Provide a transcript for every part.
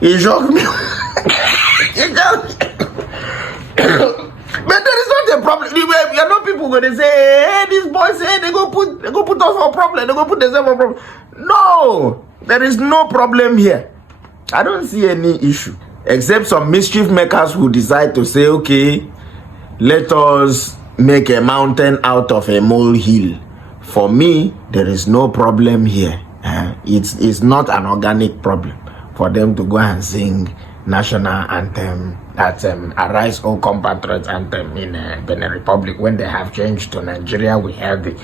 It shocked me. It just... But there is not a problem. You know, people going to say, hey, these boys, hey, they go put us on problem. They go put themselves on problem. No, there is no problem here. I don't see any issue. Except some mischief makers who decide to say, okay, let us make a mountain out of a molehill. For me, there is no problem here. It's not an organic problem for them to go and sing national anthem, that Arise, O Compatriots anthem in Benin Republic. When they have changed to Nigeria, we have it.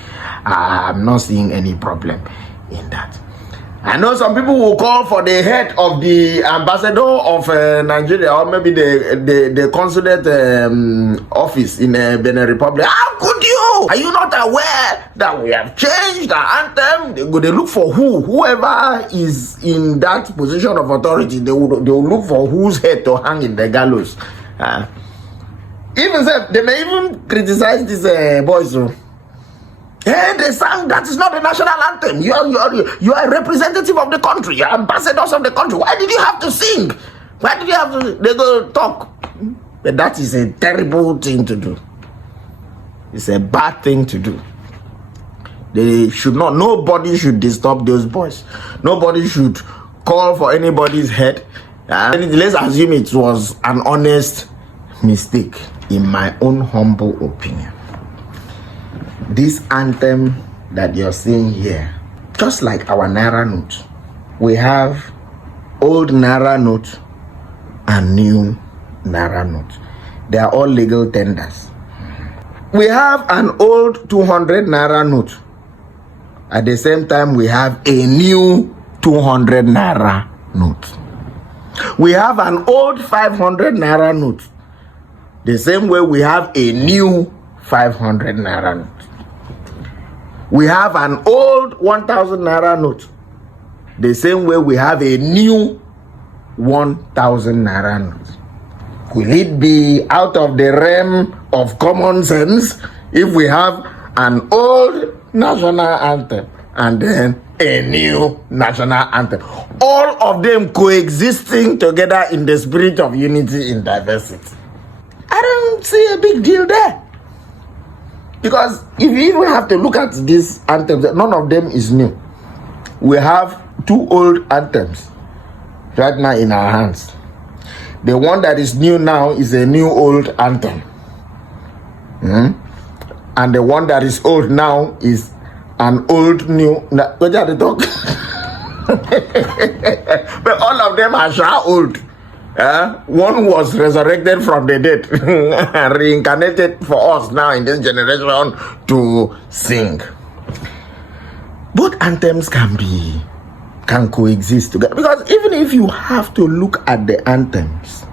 I'm not seeing any problem in that. I know some people will call for the head of the ambassador of Nigeria, or maybe the consulate office in Benin Republic. How could you? Are you not aware that we have changed our anthem? They look for whoever is in that position of authority. They will look for whose head to hang in the gallows. Even they may even criticize these boys. Hey, they sang that is not the national anthem. You are a representative of the country. You are ambassadors of the country. Why did you have to sing? Why did you have to? They go talk. But that is a terrible thing to do. It's a bad thing to do. They should not. Nobody should disturb those boys. Nobody should call for anybody's head. Let's assume it was an honest mistake, in my own humble opinion. This anthem that you're seeing here, just like our Naira note, we have old Naira note and new Naira note. They are all legal tenders. We have an old 200 Naira note. At the same time, we have a new 200 Naira note. We have an old 500 Naira note. The same way we have a new 500 Naira note. We have an old 1,000 Naira note. The same way we have a new 1,000 Naira note. Will it be out of the realm of common sense if we have an old national anthem and then a new national anthem? All of them coexisting together in the spirit of unity in diversity. I don't see a big deal there. Because if you even have to look at these anthems, none of them is new. We have two old anthems right now in our hands. The one that is new now is a new old anthem. And the one that is old now is an old new. What are they talk? But all of them are old. One was resurrected from the dead, reincarnated for us now in this generation to sing. Both anthems can coexist together, because even if you have to look at the anthems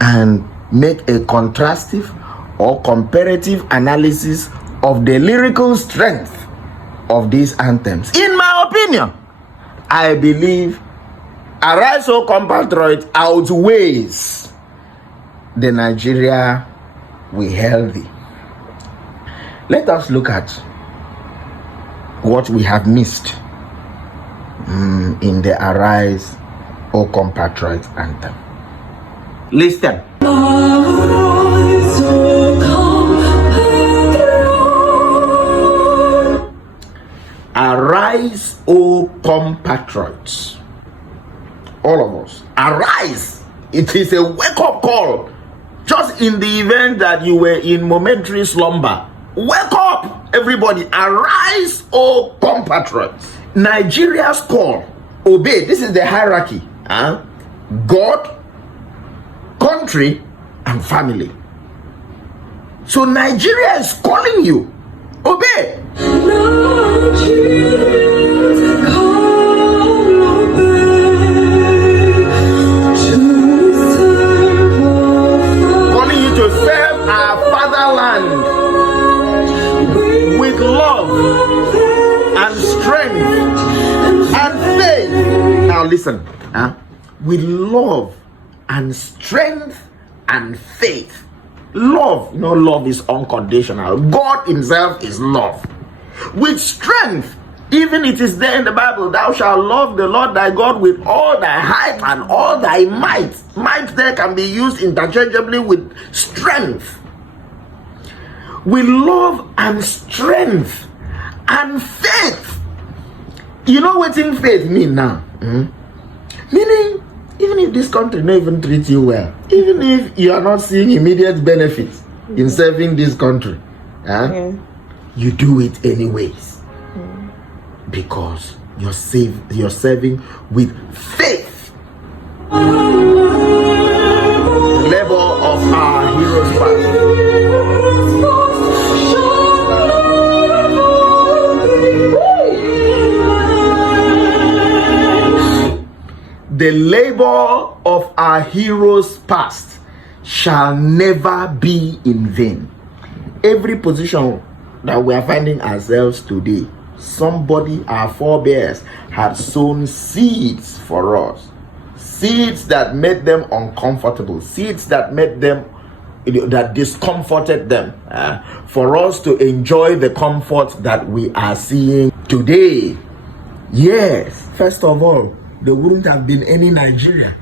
and make a contrastive or comparative analysis of the lyrical strength of these anthems, in my opinion, I believe Arise, O Compatriots outweighs the Nigeria we healthy. Let us look at what we have missed in the Arise, O Compatriots anthem. Listen. Arise, O compatriots. All of us, arise. It is a wake-up call. Just in the event that you were in momentary slumber, wake up, everybody. Arise, O compatriots. Nigeria's call, obey. This is the hierarchy. God, country, and family. So Nigeria is calling you. Obey. With love and strength and faith. Now listen, with love and strength and faith. Love, love is unconditional. God himself is love. With strength Even it is there in the Bible, thou shalt love the Lord thy God with all thy heart and all thy might. Might there can be used interchangeably with strength. With love and strength and faith. You know what in faith mean now? Meaning, even if this country not even treat you well, even if you are not seeing immediate benefits in serving this country, you do it anyways. Because you're serving with faith. Labor of our heroes past. The labor of our heroes past shall never be in vain. Every position that we are finding ourselves today, somebody, our forebears, had sown seeds for us. Seeds that made them uncomfortable. Seeds that made them, that discomforted them. For us to enjoy the comfort that we are seeing today. Yes, first of all, there wouldn't have been any Nigeria,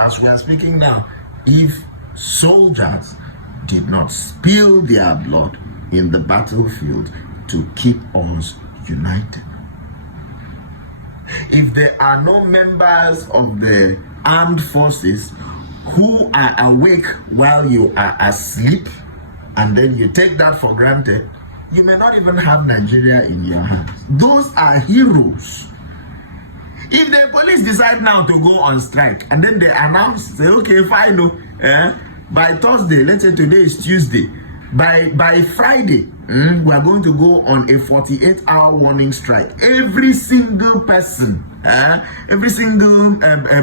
as we are speaking now, if soldiers did not spill their blood in the battlefield to keep us united. If there are no members of the armed forces who are awake while you are asleep, and then you take that for granted, you may not even have Nigeria in your hands. Those are heroes. If the police decide now to go on strike, and then they announce, say, okay, fine, by Thursday, let's say today is Tuesday, by Friday, we are going to go on a 48-hour warning strike. Every single person, every single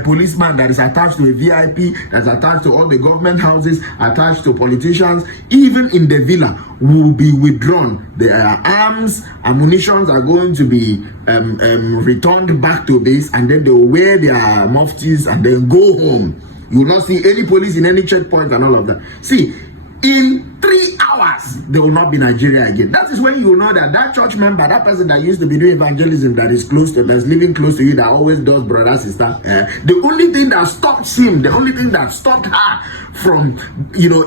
policeman that is attached to a VIP, that's attached to all the government houses, attached to politicians, even in the villa, will be withdrawn. Their arms, ammunitions are going to be returned back to base, and then they will wear their muftis and then go home. You will not see any police in any checkpoint and all of that. See, in 3 hours, there will not be Nigeria again. That is when you will know that that church member, that person that used to be doing evangelism, that is close to, that's living close to you, that always does brother, sister, the only thing that stops him, the only thing that stopped her from,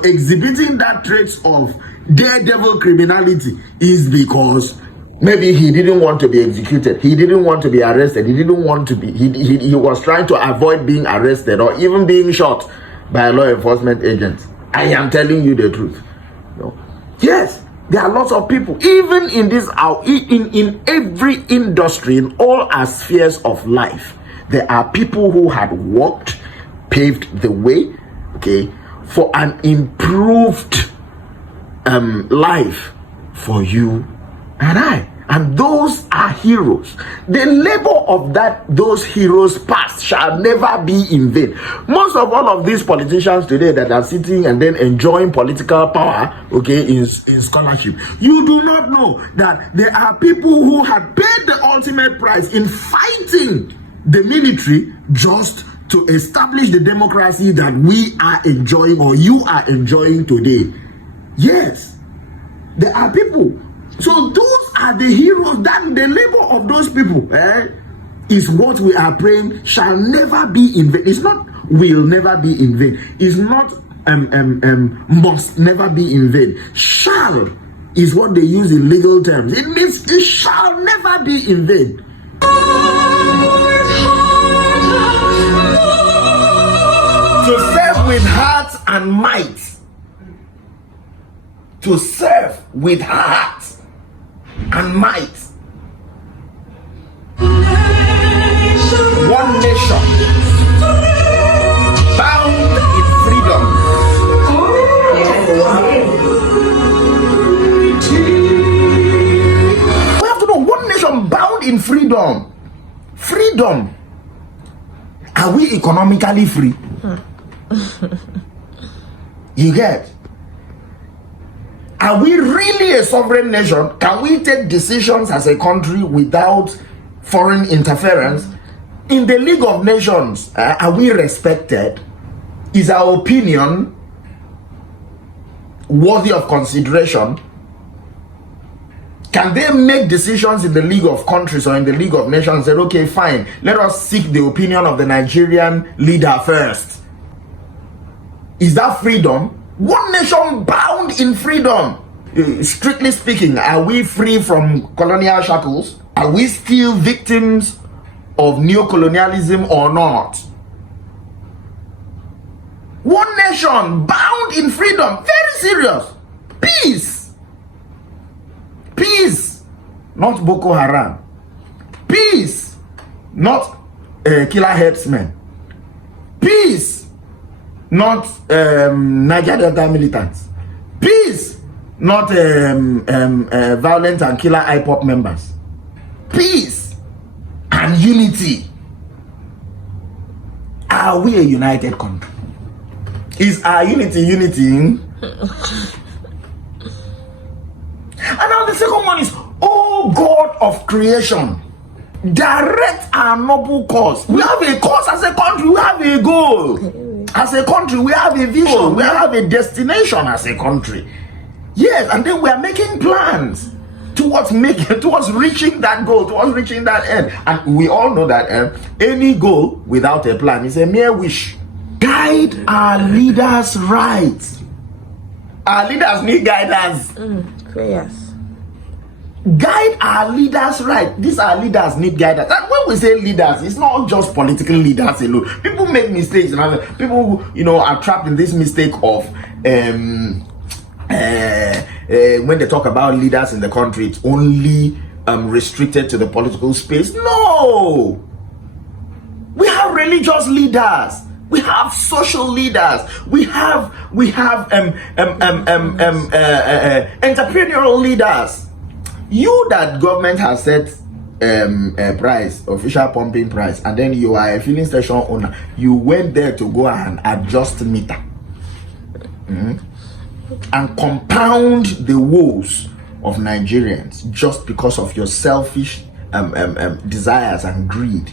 exhibiting that traits of daredevil criminality is because maybe he didn't want to be executed, he didn't want to be arrested, he didn't want to be, he was trying to avoid being arrested or even being shot by a law enforcement agent. I am telling you the truth. Yes, there are lots of people, even in this, in every industry, in all our spheres of life, there are people who had walked, paved the way, for an improved life for you and I. And those are heroes. The labor of those heroes past shall never be in vain. Most of all of these politicians today that are sitting and then enjoying political power, in scholarship, you do not know that there are people who have paid the ultimate price in fighting the military just to establish the democracy that we are enjoying, or you are enjoying today. Yes, there are people. So those are the heroes. That the labor of those people is what we are praying shall never be in vain. It's not will never be in vain. It's not must never be in vain. Shall is what they use in legal terms. It means it shall never be in vain. To serve with heart and might. To serve with heart and might. One nation bound in freedom. We have to know, one nation bound in freedom. Freedom. Are we economically free? You get? Are we really a sovereign nation? Can we take decisions as a country without foreign interference? In the League of Nations, are we respected? Is our opinion worthy of consideration? Can they make decisions in the League of Countries or in the League of Nations and say, okay, fine, let us seek the opinion of the Nigerian leader first? Is that freedom? One nation bound in freedom. Strictly speaking, are we free from colonial shackles? Are we still victims of neocolonialism or not? One nation bound in freedom. Very serious. Peace. Peace. Not Boko Haram. Peace. Not killer herdsmen. Peace. Not Niger Delta militants. Peace. Not violent and killer IPOP members. Peace and unity. Are we a united country? Is our unity? And now the second one is, oh God of creation, direct our noble cause. We have a cause as a country, we have a goal. As a country, we have a vision, we have a destination as a country. Yes, and then we are making plans towards reaching that goal, towards reaching that end. And we all know that any goal without a plan is a mere wish. Guide our leaders right. Our leaders need guidance. Prayers. Guide our leaders right. These our leaders need guidance. And when we say leaders, it's not just political leaders alone. People make mistakes. People, are trapped in this mistake of when they talk about leaders in the country, it's only restricted to the political space. No, we have religious leaders. We have social leaders. We have entrepreneurial leaders. You that government has set a price, official pumping price, and then you are a filling station owner. You went there to go and adjust meter and compound the woes of Nigerians just because of your selfish desires and greed.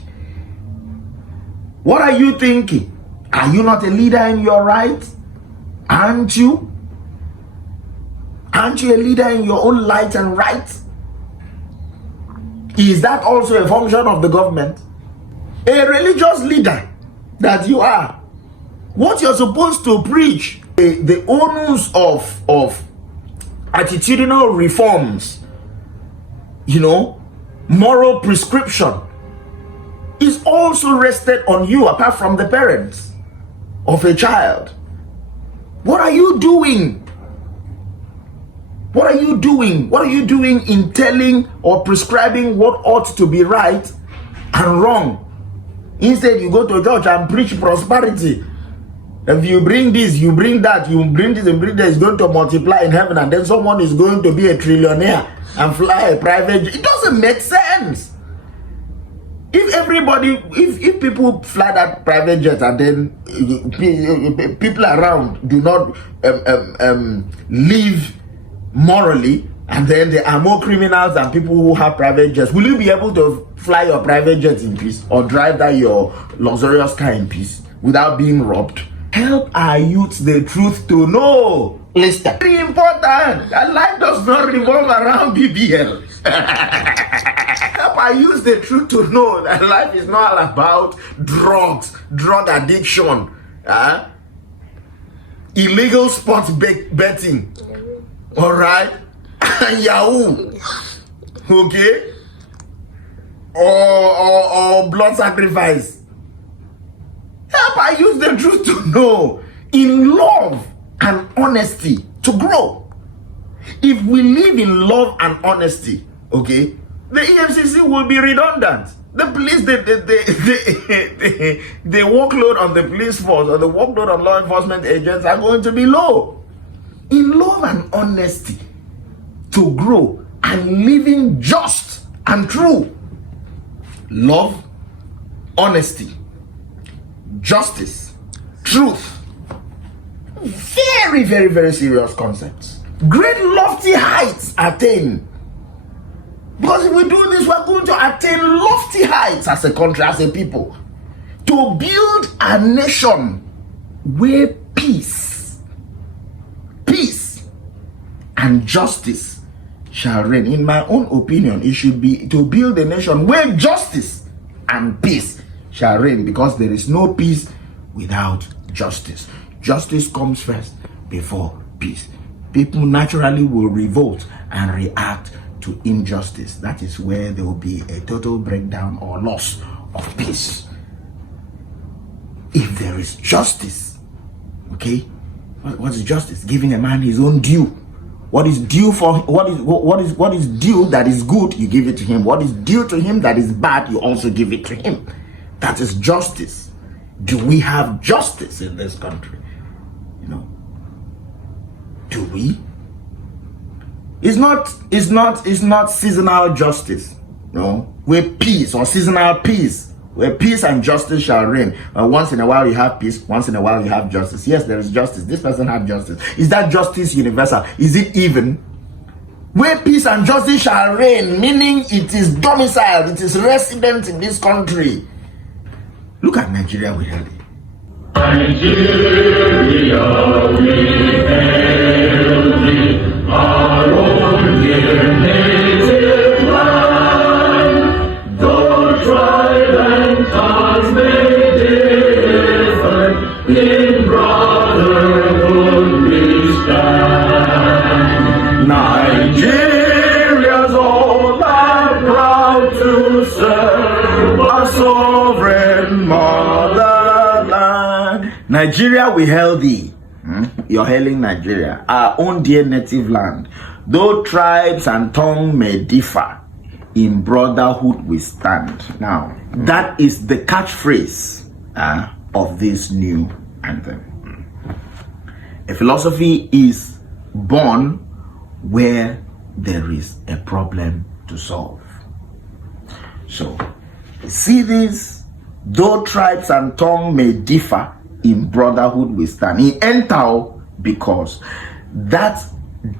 What are you thinking? Are you not a leader in your right? Aren't you? Aren't you a leader in your own light and right? Is that also a function of the government? A religious leader that you are. What you're supposed to preach, the onus of attitudinal reforms, moral prescription, is also rested on you, apart from the parents of a child. What are you doing? What are you doing? What are you doing in telling or prescribing what ought to be right and wrong? Instead, you go to church and preach prosperity. If you bring this, you bring that, you bring this and bring that, it's going to multiply in heaven, and then someone is going to be a trillionaire and fly a private jet. It doesn't make sense. If people fly that private jet and then people around do not live morally, and then there are more criminals than people who have private jets, will you be able to fly your private jet in peace or drive that your luxurious car in peace without being robbed? Help our youth the truth to know. Listen, very important that life does not revolve around BBL. Help our youth the truth to know that life is not all about drugs, drug addiction, illegal sports betting, all right, and Yahoo, okay, or blood sacrifice. Help our youth the truth to know, in love and honesty, to grow. If we live in love and honesty, okay, the EFCC will be redundant. The police, the workload on the police force or the workload on law enforcement agents are going to be low. In love and honesty, to grow and living just and true. Love, honesty, justice, truth. Very, very, very serious concepts. Great lofty heights attained. Because if we do this, we're going to attain lofty heights as a country, as a people, to build a nation where peace and justice shall reign. In my own opinion, it should be to build a nation where justice and peace shall reign, because there is no peace without justice. Justice comes first before peace. People naturally will revolt and react to injustice. That is where there will be a total breakdown or loss of peace. If there is justice, okay, what is justice? Giving a man his own due. What is due for what is due that is good, you give it to him. What is due to him that is bad, you also give it to him. That is justice. Do we have justice in this country? You know, do we? It's not seasonal justice. No, where peace or seasonal peace, where peace and justice shall reign. Once in a while you have peace, once in a while you have justice. Yes, there is justice. This person had justice. Is that justice universal? Is it even? Where peace and justice shall reign, meaning it is domiciled, it is resident in this country. Look at Nigeria, we held it. Nigeria, we hail thee, our own dear native land. Though tribe and tongues may differ, in brotherhood we stand. Nigeria's all are proud to serve our sovereign motherland. Nigeria, we hail thee. You're hailing Nigeria, our own dear native land. Though tribes and tongue may differ, in brotherhood we stand. Now, that is the catchphrase of this new anthem. A philosophy is born where there is a problem to solve. So, see this, though tribes and tongue may differ, in brotherhood we stand. In Entao, because that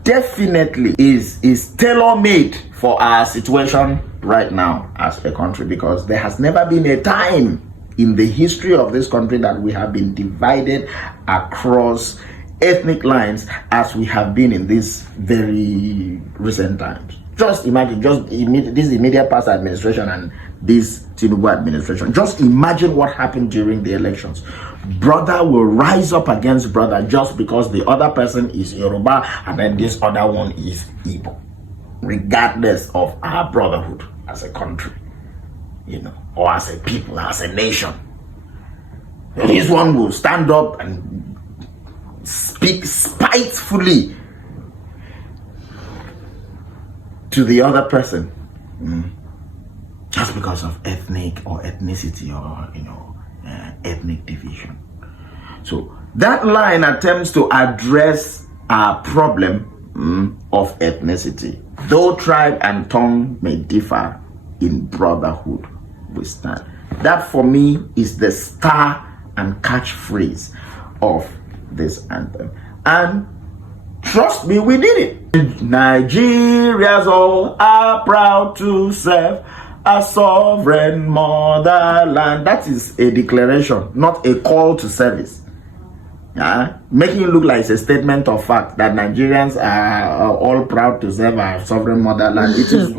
definitely is tailor-made for our situation right now as a country, because there has never been a time in the history of this country that we have been divided across ethnic lines as we have been in this very recent times. Just imagine, this immediate past administration and this Tinubu administration. Just imagine what happened during the elections. Brother will rise up against brother just because the other person is Yoruba and then this other one is Igbo, regardless of our brotherhood as a country, you know, or as a people, as a nation. This one will stand up and speak spitefully to the other person, just because of ethnic or ethnicity or, you know, ethnic division. So that line attempts to address our problem of ethnicity. Though tribe and tongue may differ, in brotherhood we stand. That for me is the star and catchphrase of this anthem. And trust me, we did it. Nigeria's all are proud to serve a sovereign motherland. That is a declaration, not a call to service. Making it look like it's a statement of fact that Nigerians are all proud to serve our sovereign motherland. It is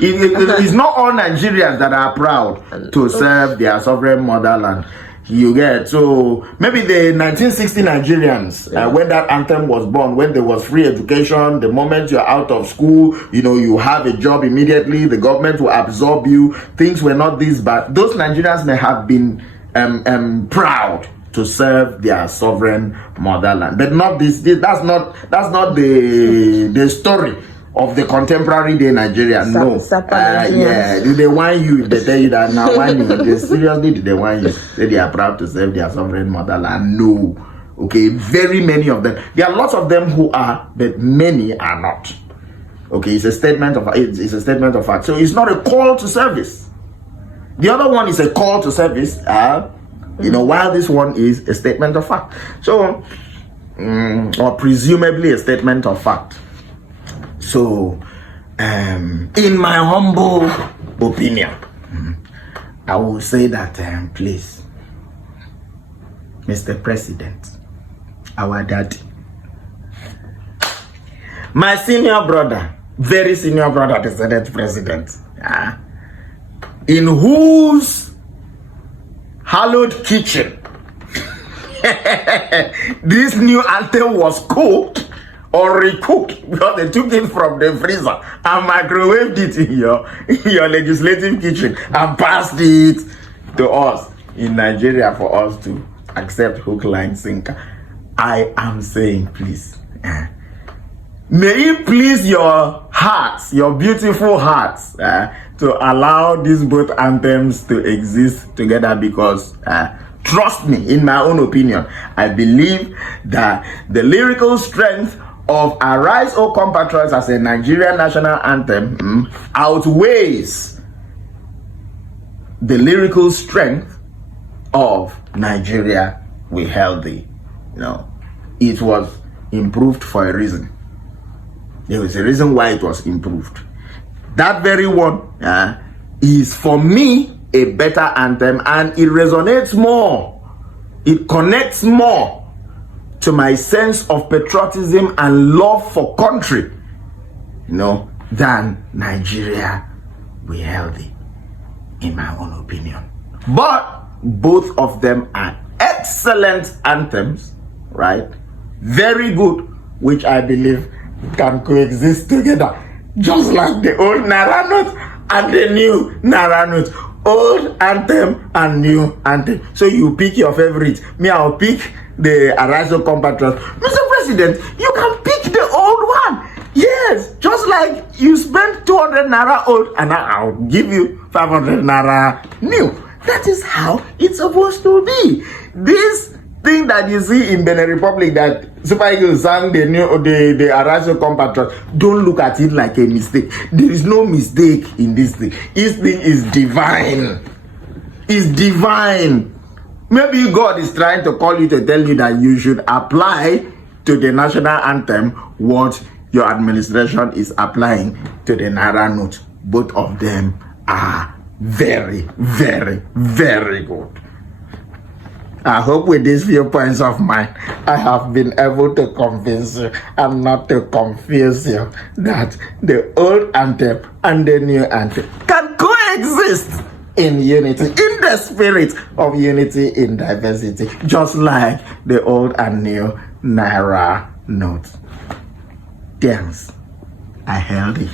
it is not all Nigerians that are proud to serve their sovereign motherland. You get, so maybe the 1960 Nigerians, when that anthem was born, when there was free education, the moment you're out of school, you know, you have a job immediately, the government will absorb you, things were not this bad. Those Nigerians may have been proud to serve their sovereign motherland, but not this. That's not the story of the contemporary day Nigeria. No. Yeah, they want you, they tell you that now when you, they seriously they want you, say they are proud to serve their sovereign motherland. No. Okay, very many of them. There are lots of them who are, but many are not. Okay, it's a statement of fact. So it's not a call to service. The other one is a call to service, you know, while this one is a statement of fact. So or presumably a statement of fact. So, in my humble opinion, I will say that, please, Mr. President, our daddy, my senior brother, very senior brother, the Senate President, in whose hallowed kitchen this new anthem was cooked or recooked, because they took it from the freezer and microwaved it in your legislative kitchen and passed it to us in Nigeria for us to accept hook, line, sinker. I am saying, please, may it please your hearts, your beautiful hearts, to allow these both anthems to exist together, because trust me, in my own opinion, I believe that the lyrical strength of Arise, O Compatriots as a Nigerian national anthem outweighs the lyrical strength of Nigeria We Hail Thee. It was improved for a reason. There was a reason why it was improved. That very one is, for me, a better anthem, and it resonates more. It connects more to my sense of patriotism and love for country, than Nigeria We Hail Thee, in my own opinion. But both of them are excellent anthems, right? Very good, which I believe can coexist together, just like the old Naira note and the new Naira note. Old anthem and new anthem. So you pick your favorite. Me, I'll pick the Arise, O Compatriots. Mr. President, you can pick the old one. Yes, just like you spent 200 Naira old, and I'll give you 500 Naira new. That is how it's supposed to be. This thing that you see in Benin Republic, that Super Eagles sang the Arise, O Compatriots, don't look at it like a mistake. There is no mistake in this thing. This thing is divine. It's divine. Maybe God is trying to call you to tell you that you should apply to the national anthem what your administration is applying to the Naira note. Both of them are very, very, very good. I hope with these few points of mine, I have been able to convince you and not to confuse you that the old anthem and the new anthem can coexist in unity, in the spirit of unity in diversity, just like the old and new Naira note. Thanks. I held it.